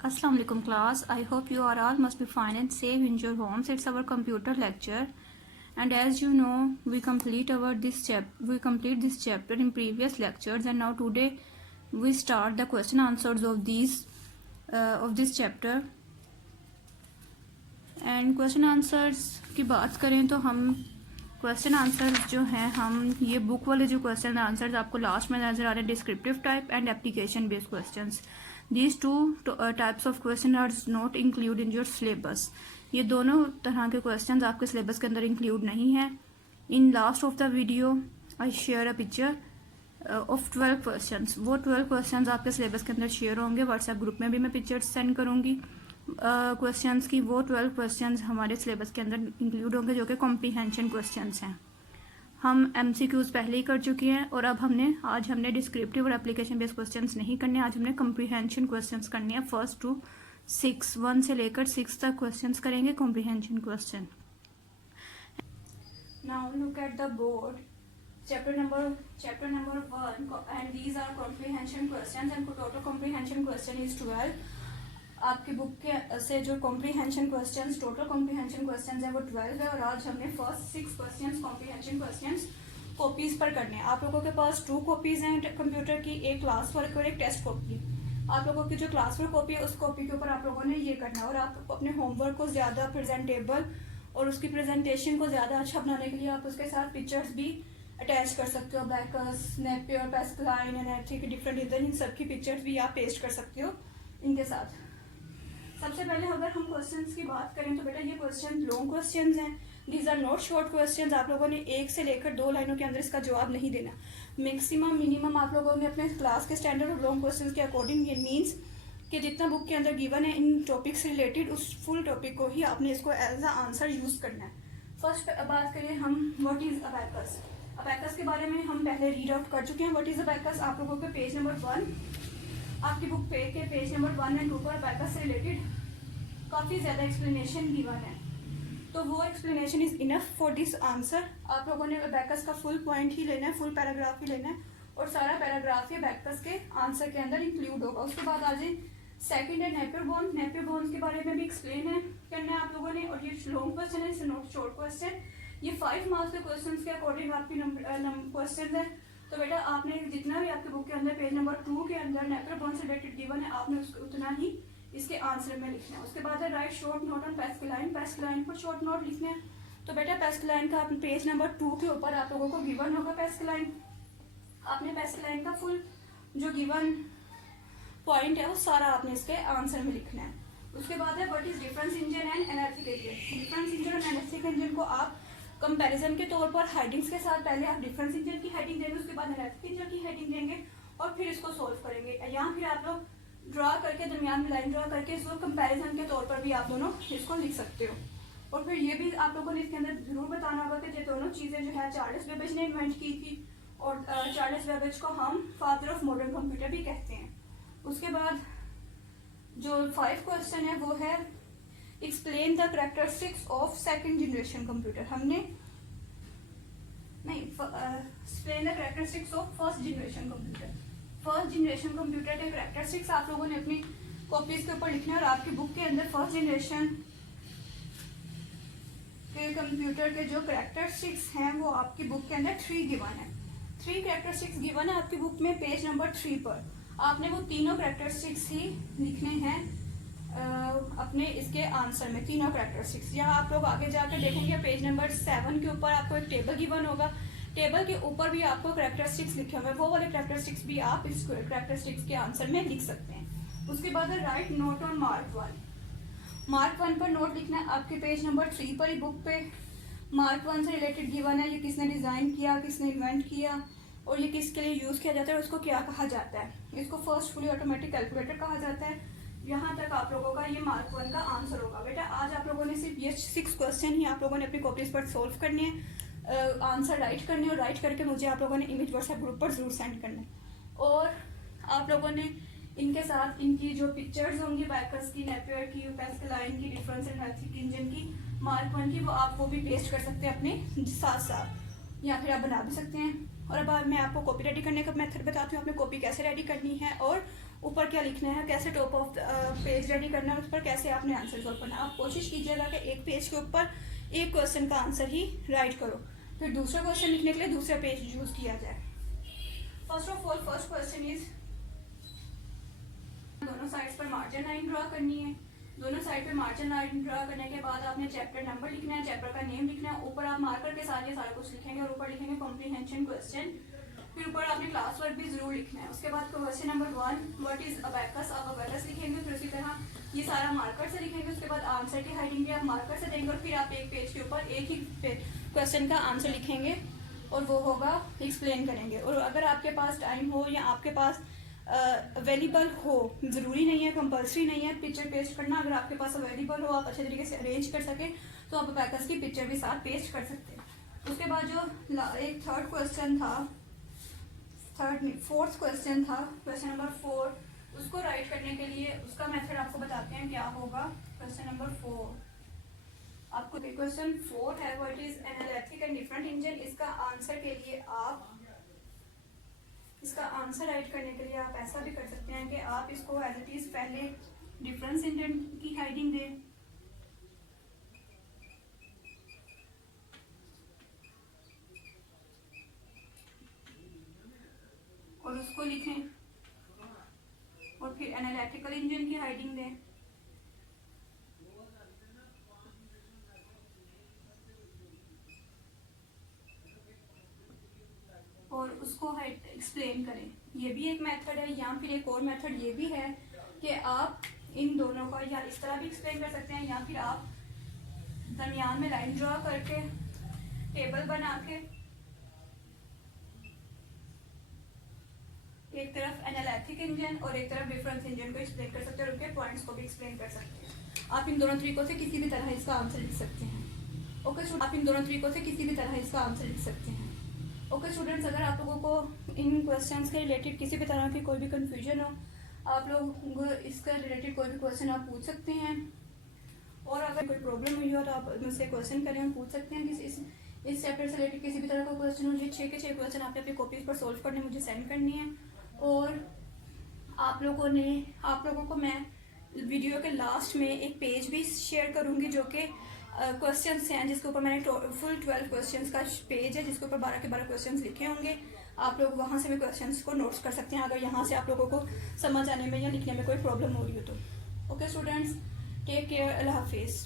Assalamu alaikum class. I hope you are all must be fine and safe in your homes. It's our computer lecture, and as you know, we complete this chapter in previous lectures, and now today we start the question answers of this chapter. And question answers की बात करें तो हम question answers जो हैं हम ये book वाले जो क्वेश्चन आंसर्स आपको लास्ट में नजर आ रहे हैं descriptive type and application based questions. These two types of question are not include in your syllabus. ये दोनों तरह के क्वेश्चंस आपके सिलेबस के अंदर इंक्लूड नहीं है. In last of the video I share a picture of 12 questions. वो 12 क्वेश्चंस आपके सिलेबस के अंदर शेयर होंगे. व्हाट्सएप ग्रुप में भी मैं पिक्चर्स सेंड करूँगी क्वेश्चंस की. वो 12 क्वेश्चंस हमारे सिलेबस के अंदर इंक्लूड होंगे जो कि कॉम्प्रीहेंशन क्वेश्चंस हैं. हम MCQs पहले ही कर चुके हैं और अब आज हमने डिस्क्रिप्टिव और एप्लीकेशन बेस्ड क्वेश्चंस नहीं करने. आज हमने कॉम्प्रीहेंशन क्वेश्चंस करने हैं. 1 to 6 1 से लेकर 6 तक क्वेश्चंस करेंगे comprehension question. Now look at the board. Chapter number 1 and these are comprehension questions and total comprehension question is 12. आपकी बुक के से जो comprehension questions total comprehension questions है वो 12 है. और आज हमने first 6 questions comprehension questions copies पर करने हैं. आप लोगों के पास 2 कॉपीज हैं कंप्यूटर की, एक क्लास वर्क और एक टेस्ट कॉपी. आप लोगों की जो क्लास वर्क कॉपी है उस कॉपी के ऊपर आप लोगों ने ये करना है. और आप अपने होमवर्क को ज़्यादा प्रेजेंटेबल और उसकी प्रेजेंटेशन को ज़्यादा अच्छा बनाने के लिए आप उसके साथ पिक्चर्स भी अटैच कर सकते हो. बैकर्स, नेपियर, पेस्कलाइन, एनएफटी के डिफरेंट इधर इन सब की पिक्चर्स भी आप पेस्ट कर सकते हो इनके साथ. सबसे पहले अगर हम क्वेश्चंस की बात करें तो बेटा ये क्वेश्चन लॉन्ग क्वेश्चंस हैं. These are not short questions. आप लोगों ने 1 से लेकर 2 लाइनों के अंदर इसका जवाब नहीं देना. मिनिमम आप लोगों ने अपने क्लास के स्टैंडर्ड और लॉन्ग क्वेश्चंस के अकॉर्डिंग ये मीन्स कि जितना बुक के अंदर गिवन है इन टॉपिक से रिलेटेड उस फुल टॉपिक को ही आपने इसको एज अ आंसर यूज करना है. फर्स्ट बात करें हम व्हाट इज अबैकस. अबैकस के बारे में हम पहले रीड आउट कर चुके हैं. व्हाट इज अबैकस आप लोगों के पेज नंबर 1 आपकी बुक पे के पेज नंबर 1 एंड 2 पर अबैकस से रिलेटेड काफ़ी ज़्यादा एक्सप्लेनेशन गिवन है. तो वो explanation is enough for this answer. आप लोगों ने अबैकस का फुल पॉइंट ही लेना है, फुल पैराग्राफ ही लेना है और सारा पैराग्राफ ही अबैकस के आंसर के अंदर इंक्लूड होगा. उसके बाद आ जाए सेकंड है नेपियर बोन. नेपियर बोन्स के बारे में भी एक्सप्लेन है करना है आप लोगों ने. और ये लॉन्ग क्वेश्चन है, नॉट शॉर्ट क्वेश्चन. ये 5 मार्क्स के क्वेश्चन के अकॉर्डिंग आपकी क्वेश्चन है. तो बेटा आपने जितना भी आपके बुक के अंदर पेज नंबर 2 के अंदर नेपियर बोन से रिलेटेड गिवन है आपने उसको उतना ही इसके आंसर में लिखना है. उसके बाद है राइट शॉर्ट नोट ऑन पेस्कलाइन. पेस्कलाइन पर शॉर्ट नोट लिखना है. तो बेटा पेस्कलाइन का पेज नंबर 2 के ऊपर आप लोगों को गिवन होगा पेस्कलाइन. आपने पेस्कलाइन का फुल जो गिवन पॉइंट है वो सारा आपने इसके आंसर में लिखना है. उसके बाद है what is difference engine and analytic engine. Difference engine और एनालिटिक इंजन को आप कंपैरिजन के तौर पर हेडिंग्स के साथ पहले आप डिफरेंस इंजन की हेडिंग देंगे, उसके बाद एनालिटिक इंजन की हेडिंग देंगे और फिर इसको सोल्व करेंगे. यहाँ फिर आप लोग ड्रा करके दरमियान में लाइन ड्रा करके इसको कंपैरिजन के तौर पर भी आप दोनों इसको लिख सकते हो. और फिर ये भी आप लोगों ने इसके अंदर जरूर बताना होगा कि ये दोनों चीज़ें जो है चार्ल्स बेबेज ने इन्वेंट की थी और चार्ल्स बेबेज को हम फादर ऑफ मॉडर्न कंप्यूटर भी कहते हैं. उसके बाद जो 5 क्वेश्चन है वो है explain the characteristics of second generation computer. हमने नहीं explain the characteristics of first generation computer. First generation computer के कैरेक्टरिस्टिक्स आप लोगों ने अपनी कॉपीज के ऊपर लिखना है. और आपकी बुक के अंदर फर्स्ट जनरेशन के कंप्यूटर के जो कैरेक्टरिस्टिक्स हैं वो आपकी बुक के अंदर 3 गिवन है. 3 कैरेक्टरिस्टिक्स गिवन है आपकी बुक में पेज नंबर 3 पर. आपने वो तीनों कैरेक्टरिस्टिक्स ही लिखने हैं अपने इसके आंसर में. तीनों कैरेक्टरिस्टिक्स यहाँ आप लोग आगे जाकर देखेंगे पेज नंबर 7 के ऊपर आपको एक टेबल गिवन होगा. टेबल के ऊपर भी आपको कैरेक्टरिस्टिक्स लिखे हुए हैं. वो वाले कैरेक्टरिस्टिक्स भी आप इस कैरेक्टरिस्टिक्स के आंसर में लिख सकते हैं. उसके बाद है right note on mark 1. Mark 1 पर नोट लिखना है आपके पेज नंबर 3 पर ही बुक पे. मार्क 1 से रिलेटेड गिवन है. ये किसने डिज़ाइन किया, किसने इन्वेंट किया और ये किसके लिए यूज़ किया जाता है, उसको क्या कहा जाता है. इसको फर्स्ट फुली ऑटोमेटिक कैलकुलेटर कहा जाता है. यहाँ तक आप लोगों का ये मार्क 1 का आंसर होगा. बेटा आज आप लोगों ने सिर्फ ये 6 क्वेश्चन ही आप लोगों ने अपनी कॉपीज पर सोल्व करने हैं. आंसर राइट करने और राइट करके मुझे आप लोगों ने इमेज व्हाट्सएप ग्रुप पर जरूर सेंड करना है. और आप लोगों ने इनके साथ इनकी जो पिक्चर्स होंगी बैकर्स की, नेपियर की, पेस्कलाइन की, डिफरेंस एनालिटिक इंजन की, मार्क 1 की, वो आप वो भी पेस्ट कर सकते हैं अपने साथ साथ या फिर आप बना भी सकते हैं. और अब मैं आपको कॉपी रेडी करने का मेथड बताती हूँ. आपने कॉपी कैसे रेडी करनी है और ऊपर क्या लिखना है, कैसे टॉप ऑफ पेज रेडी करना है, उस पर कैसे आपने आंसर सॉल्व करना है। आप कोशिश कीजिएगा कि एक पेज के ऊपर एक क्वेश्चन का आंसर ही राइट करो, फिर दूसरा क्वेश्चन लिखने के लिए दूसरा पेज यूज किया जाए। First of all first question is, दोनों साइड्स पर मार्जिन लाइन ड्रा करनी है। दोनों साइड पे मार्जिन लाइन ड्रा करने के बाद आपने चैप्टर नंबर लिखना है, चैप्टर का नेम लिखना है, ऊपर आप मार्कर के साथ ये सारा कुछ लिखेंगे और ऊपर लिखेंगे कॉम्प्रीहेंशन क्वेश्चन। फिर ऊपर आपने क्लास वर्क भी जरूर लिखना है। उसके बाद question number 1, what is abacus, आप अबैकस लिखेंगे, फिर उसी तरह ये सारा मार्कर से लिखेंगे। उसके बाद आंसर की हेडिंग भी आप मार्कर से देंगे और फिर आप एक पेज के ऊपर एक ही क्वेश्चन का आंसर लिखेंगे और वो होगा एक्सप्लेन करेंगे। और अगर आपके पास टाइम हो या आपके पास अवेलेबल हो, ज़रूरी नहीं है, कंपलसरी नहीं है पिक्चर पेस्ट करना, अगर आपके पास अवेलेबल हो, आप अच्छे तरीके से अरेंज कर सके तो आप अबैकस की पिक्चर भी साथ पेस्ट कर सकते हैं। उसके बाद जो एक थर्ड क्वेश्चन था, फोर्थ क्वेश्चन था, क्वेश्चन नंबर 4, उसको राइट करने के लिए उसका मेथड आपको बताते हैं क्या होगा। क्वेश्चन नंबर 4 आपको, क्वेश्चन 4 है what is an electric and different engine. इसका आंसर के लिए आप, इसका आंसर राइट करने के लिए आप ऐसा भी कर सकते हैं कि आप इसको एज इट इज पहले डिफरेंस इंजन की हेडिंग दें और उसको लिखें और फिर एनालिटिकल इंजन की हेडिंग दें और उसको एक्सप्लेन करें। ये भी एक मेथड है। या फिर एक और मेथड ये भी है कि आप इन दोनों का या इस तरह भी एक्सप्लेन कर सकते हैं या फिर आप दरमियान में लाइन ड्रा करके टेबल बना के एक तरफ एनालिटिक इंजन और एक तरफ डिफरेंस इंजन को एक्सप्लेन कर सकते हैं और उनके पॉइंट्स को भी एक्सप्लेन कर सकते हैं। आप इन दोनों तरीकों से किसी भी तरह इसका आंसर लिख सकते हैं। ओके, आप इन दोनों तरीकों से किसी भी तरह इसका आंसर लिख सकते हैं। ओके स्टूडेंट्स, अगर आप लोगों को इन क्वेश्चंस के रिलेटेड किसी भी तरह की कोई भी कंफ्यूजन हो, आप लोग इसके रिलेटेड कोई भी क्वेश्चन आप पूछ सकते हैं। और अगर कोई प्रॉब्लम हुई हो तो आप मुझसे क्वेश्चन करें और पूछ सकते हैं कि इस चैप्टर से रिलेटेड किसी भी तरह का क्वेश्चन हो। ये 6 के 6 क्वेश्चन आपने अपनी कॉपीज पर सोल्व करने मुझे सेंड करनी है। और आप लोगों को मैं वीडियो के लास्ट में एक पेज भी शेयर करूँगी जो कि क्वेश्चंस हैं, जिसके ऊपर मैंने फुल 12 क्वेश्चंस का पेज है जिसके ऊपर 12 के 12 क्वेश्चंस लिखे होंगे। आप लोग वहाँ से भी क्वेश्चंस को नोट्स कर सकते हैं अगर यहाँ से आप लोगों को समझ आने में या लिखने में कोई प्रॉब्लम हो रही हो तो। ओके स्टूडेंट्स, टेक केयर, अल्लाह हाफिज़।